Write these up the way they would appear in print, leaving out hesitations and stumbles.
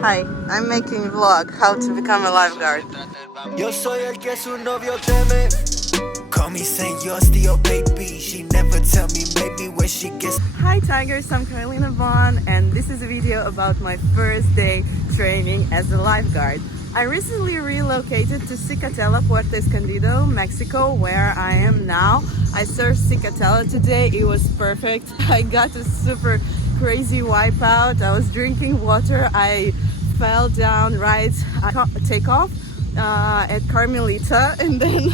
Hi, I'm making a vlog how to become a lifeguard. Yo soy el que su novio teme. Call me señor, still baby. She never tell me maybe where she gets. Hi Tigers, I'm Carolina Vaughn and this is a video about my first day training as a lifeguard. I recently relocated to Zicatela, Puerto Escondido, Mexico, where I am now. I surfed Zicatela today, it was perfect. I got a super crazy wipeout. I was drinking water, I fell down right takeoff at Carmelita, and then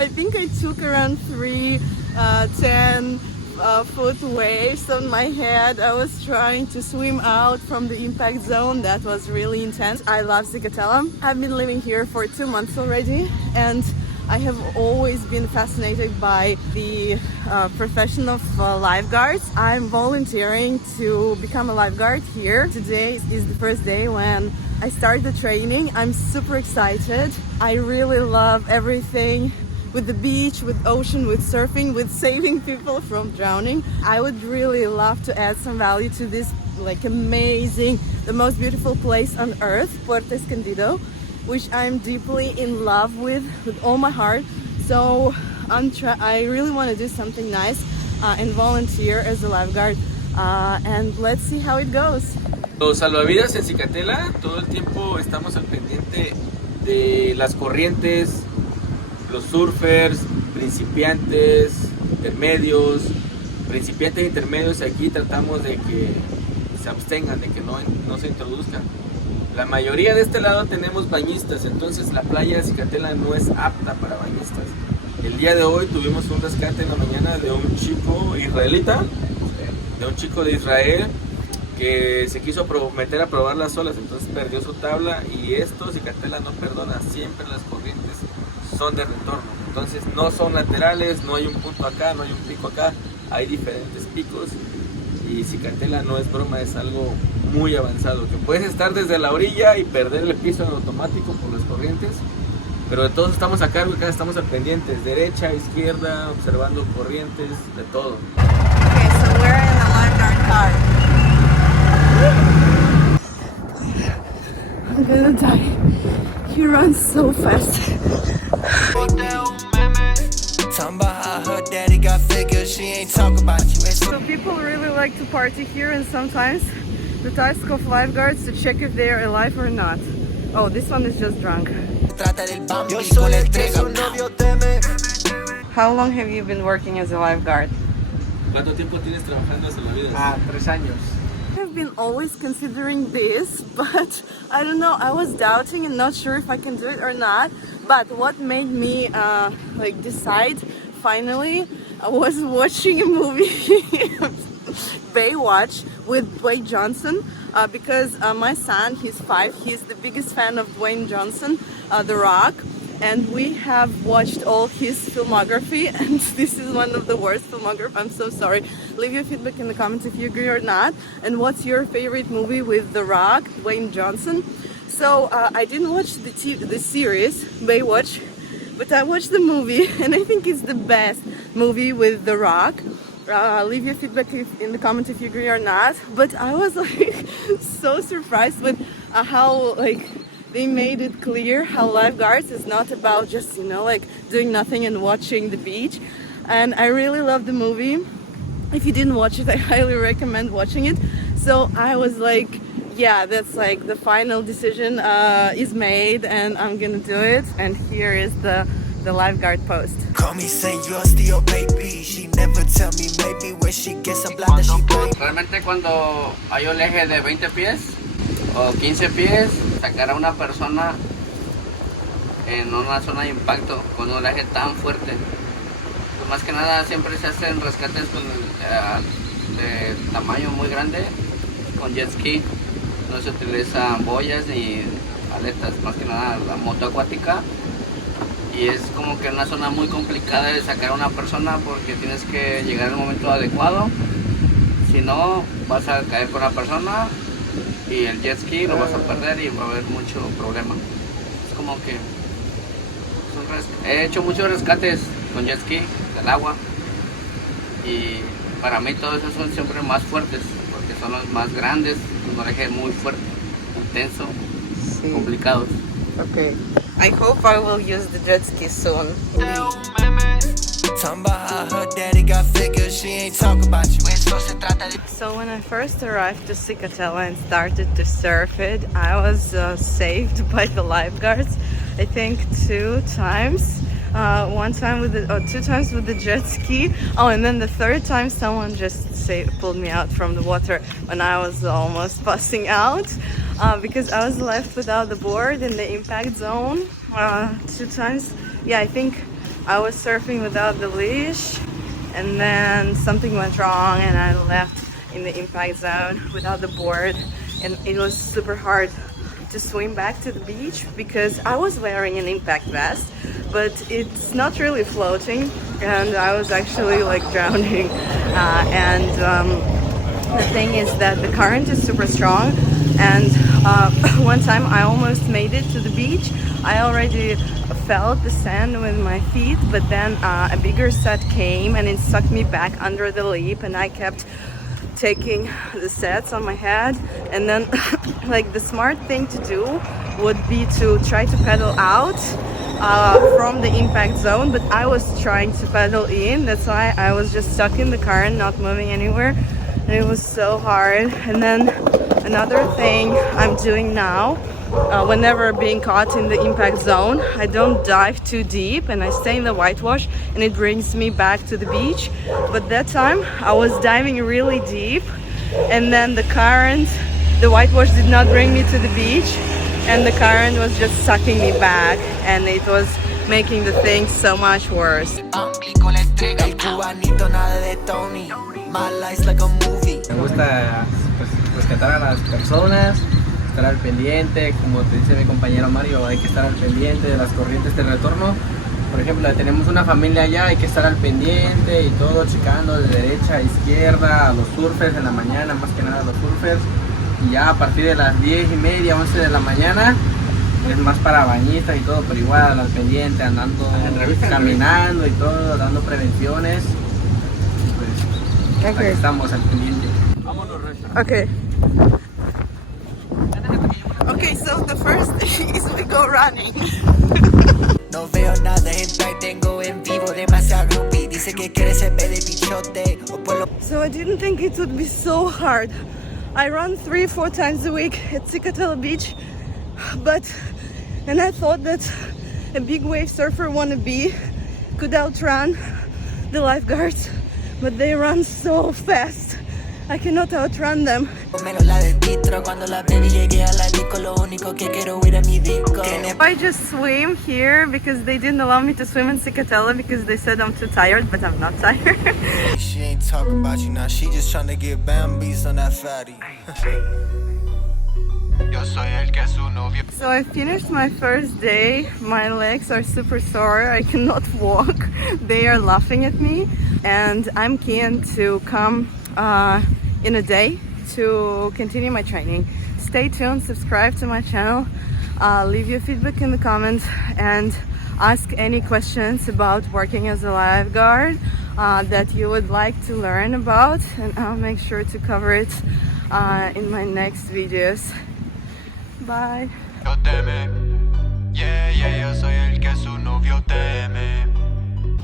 I think I took around 10 foot waves on my head. I was trying to swim out from the impact zone. That was really intense. I love Zicatela. I've been living here for 2 months already, and I have always been fascinated by the profession of lifeguards. I'm volunteering to become a lifeguard here. Today is the first day when I start the training. I'm super excited. I really love everything with the beach, with ocean, with surfing, with saving people from drowning. I would really love to add some value to this amazing, the most beautiful place on earth, Puerto Escondido, which I'm deeply in love with all my heart. So I really want to do something nice and volunteer as a lifeguard, and let's see how it goes. Los salvavidas en Zicatela, todo el tiempo estamos al pendiente de las corrientes, los surfers, principiantes, intermedios. Principiantes e intermedios, aquí tratamos de que se abstengan, de que no se introduzcan. La mayoría de este lado tenemos bañistas, entonces la playa Zicatela no es apta para bañistas. El día de hoy tuvimos un rescate en la mañana de un chico israelita, de un chico de Israel que se quiso meter a probar las olas, entonces perdió su tabla, y esto Zicatela no perdona, siempre las corrientes son de retorno, entonces no son laterales, no hay un punto acá, no hay un pico acá, hay diferentes picos, y Zicatela no es broma, es algo muy avanzado, que puedes estar desde la orilla y perder el piso en automático por las corrientes, pero de todos estamos a cargo, acá estamos al pendientes, derecha, izquierda, observando corrientes, de todo. Okay, so we're in the lifeguard car. I'm gonna die. He runs so fast. So people really like to party here, and sometimes the task of lifeguards to check if they are alive or not. Oh, this one is just drunk. How long have you been working as a lifeguard? ¿Cuánto tiempo tienes trabajando en salvavidas? 3 años. I've been always considering this, but I don't know, I was doubting and not sure if I can do it or not. But what made me decide finally was watching a movie Baywatch with Dwayne Johnson, because my son, he's 5, he's the biggest fan of Dwayne Johnson, The Rock, and we have watched all his filmography, and this is one of the worst filmography. I'm so sorry. Leave your feedback in the comments if you agree or not, and what's your favorite movie with The Rock, Dwayne Johnson. So I didn't watch the series Baywatch, but I watched the movie, and I think it's the best movie with The Rock. Leave your feedback in the comments if you agree or not. But I was so surprised with how they made it clear how lifeguards is not about just doing nothing and watching the beach. And I really love the movie. If you didn't watch it, I highly recommend watching it. So I was like, yeah, that's the final decision is made, and I'm gonna do it. And here is the lifeguard post. Call me señor, still baby. She never tell me maybe where she gets some blood that she pay. Realmente cuando hay oleaje de 20 pies o 15 pies, sacar a una persona en una zona de impacto con un oleaje tan fuerte. Pues más que nada siempre se hacen rescates de tamaño muy grande con jet ski. No se utilizan boyas ni aletas, más que nada la moto acuática. Y es como que una zona muy complicada de sacar a una persona porque tienes que llegar al momento adecuado. Si no, vas a caer con la persona y el jet ski lo vas a perder y va a haber mucho problema. Es como que he hecho muchos rescates con jet ski del agua, y para mí todos esos son siempre más fuertes porque son los más grandes, un oleaje muy fuerte, intenso, complicados. Okay. I hope I will use the jet ski soon. Talking about how her daddy got figures, she ain't talk about you. So when I first arrived to Zicatela and started to surf it, I was saved by the lifeguards. I think 2 times. One time with the, 2 times with the jet ski. Oh, and then the 3rd time someone just pulled me out from the water when I was almost passing out because I was left without the board in the impact zone 2 times. Yeah, I think I was surfing without the leash, and then something went wrong and I left in the impact zone without the board, and it was super hard to swim back to the beach because I was wearing an impact vest, but it's not really floating, and I was actually like drowning. The thing is that the current is super strong, and one time I almost made it to the beach. I already felt the sand with my feet, but then a bigger set came and it sucked me back under the leap, and I kept taking the sets on my head. And then like the smart thing to do would be to try to pedal out from the impact zone, but I was trying to pedal in. That's why I was just stuck in the current, not moving anywhere, and it was so hard. And then another thing I'm doing now, whenever being caught in the impact zone, I don't dive too deep and I stay in the whitewash, and it brings me back to the beach. But that time I was diving really deep, and then the current, the whitewash did not bring me to the beach, and the current was just sucking me back, and it was making the thing so much worse. Me gusta pues, rescatar a las personas, estar al pendiente, como te dice mi compañero Mario, hay que estar al pendiente de las corrientes de retorno. Por ejemplo, tenemos una familia allá, hay que estar al pendiente y todo, checando de derecha a izquierda, a los surfers en la mañana, más que nada a los surfers. Y ya a partir de las 10:30, 11 de la mañana, es más para bañistas y todo, pero igual al pendiente, andando, caminando y todo, dando prevenciones. Pues, aquí estamos al pendiente. Okay. Okay, so the first thing is we go running. No veo nada en track, tengo en vivo demasiado groupie. Dice que quiere ser de bichote o por lo. So I didn't think it would be so hard. I run 3-4 times a week at Zicatela Beach, and I thought that a big wave surfer wannabe could outrun the lifeguards, but they run so fast. I cannot outrun them. I just swim here because they didn't allow me to swim in Zicatela because they said I'm too tired, but I'm not tired. She ain't talking about you now, she just trying to get Bambi's on that fatty. So I finished my first day. My legs are super sore. I cannot walk. They are laughing at me, and I'm keen to come in a day to continue my training. Stay tuned, subscribe to my channel, leave your feedback in the comments, and ask any questions about working as a lifeguard that you would like to learn about, and I'll make sure to cover it in my next videos. Bye.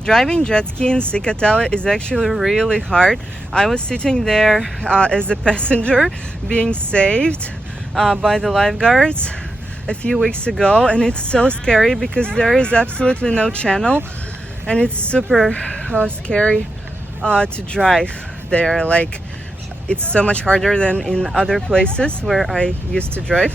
Driving jet ski in Zicatela is actually really hard. I was sitting there as a passenger being saved by the lifeguards a few weeks ago, and it's so scary because there is absolutely no channel, and it's super scary to drive there. Like, it's so much harder than in other places where I used to drive.